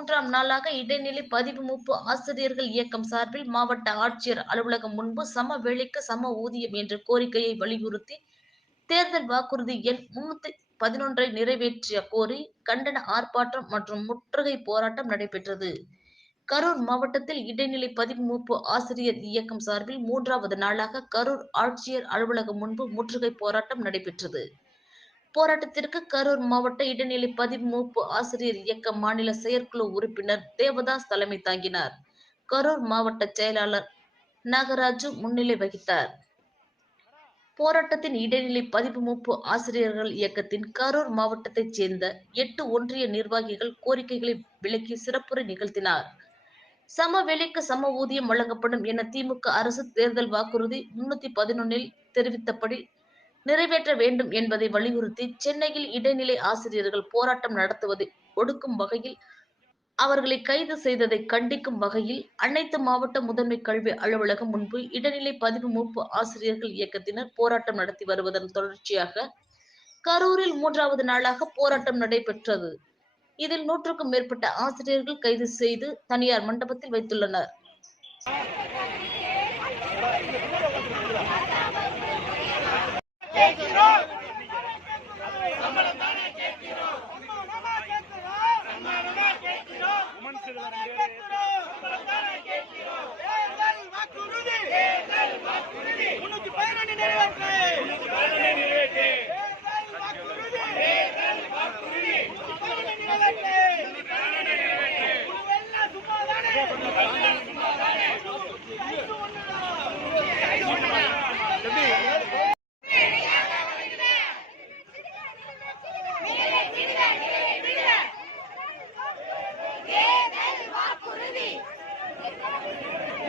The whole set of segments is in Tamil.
மூன்றாம் நாளாக இடைநிலை பதிவு மூப்பு ஆசிரியர்கள் இயக்கம் சார்பில் மாவட்ட ஆட்சியர் அலுவலகம் முன்பு சம வேலைக்கு சம ஊதியம் என்ற கோரிக்கையை வலியுறுத்தி தேர்தல் வாக்குறுதி எண் முன்னூத்தி பதினொன்றை நிறைவேற்றிய கோரி கண்டன ஆர்ப்பாட்டம் மற்றும் முற்றுகை போராட்டம் நடைபெற்றது. கரூர் மாவட்டத்தில் இடைநிலை பதிவு மூப்பு ஆசிரியர் இயக்கம் சார்பில் மூன்றாவது நாளாக கரூர் ஆட்சியர் அலுவலகம் முன்பு முற்றுகை போராட்டம் நடைபெற்றது. போராட்டத்திற்கு கரூர் மாவட்ட இடைநிலை பதிமூப்பு ஆசிரியர் இயக்க மாநில செயற்குழு உறுப்பினர் தேவதாஸ் தலைமை தாங்கினார். கரூர் மாவட்ட செயலாளர் நாகராஜு முன்னிலை வகித்தார். போராட்டத்தின் இடைநிலை பதிவு மூப்பு ஆசிரியர்கள் இயக்கத்தின் கரூர் மாவட்டத்தைச் சேர்ந்த எட்டு ஒன்றிய நிர்வாகிகள் கோரிக்கைகளை விளக்கி சிறப்புரை நிகழ்த்தினார். சம வேலைக்கு சம ஊதியம் வழங்கப்படும் என திமுக அரசு தேர்தல் வாக்குறுதி முன்னூத்தி பதினொன்னில் தெரிவித்தபடி நிறைவேற்ற வேண்டும் என்பதை வலியுறுத்தி சென்னையில் இடைநிலை ஆசிரியர்கள் போராட்டம் நடத்துவதை ஒடுக்கும் வகையில் அவர்களை கைது செய்ததை கண்டிக்கும் வகையில் அனைத்து மாவட்ட முதன்மை கல்வி அலுவலகம் முன்பு இடைநிலை பதிவு மூப்பு ஆசிரியர்கள் இயக்கத்தினர் போராட்டம் நடத்தி வருவதன் தொடர்ச்சியாக கரூரில் மூன்றாவது நாளாக போராட்டம் நடைபெற்றது. இதில் நூற்றுக்கும் மேற்பட்ட ஆசிரியர்கள் கைது செய்து தனியார் மண்டபத்தில் வைத்துள்ளனர். Tem que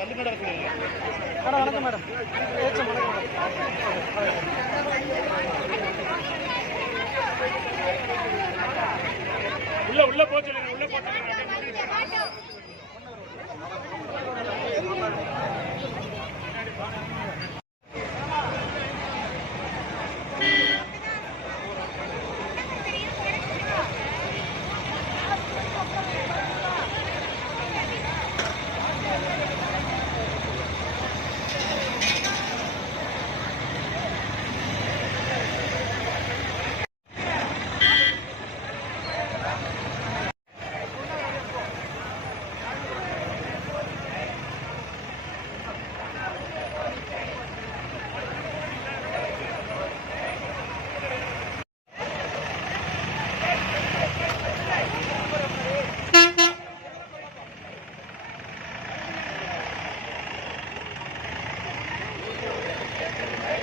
மேடம் வணக்கம் மேடம் ஏச்சம் வணக்கம் உள்ள உள்ள போச்சு உள்ள போச்சு Hey.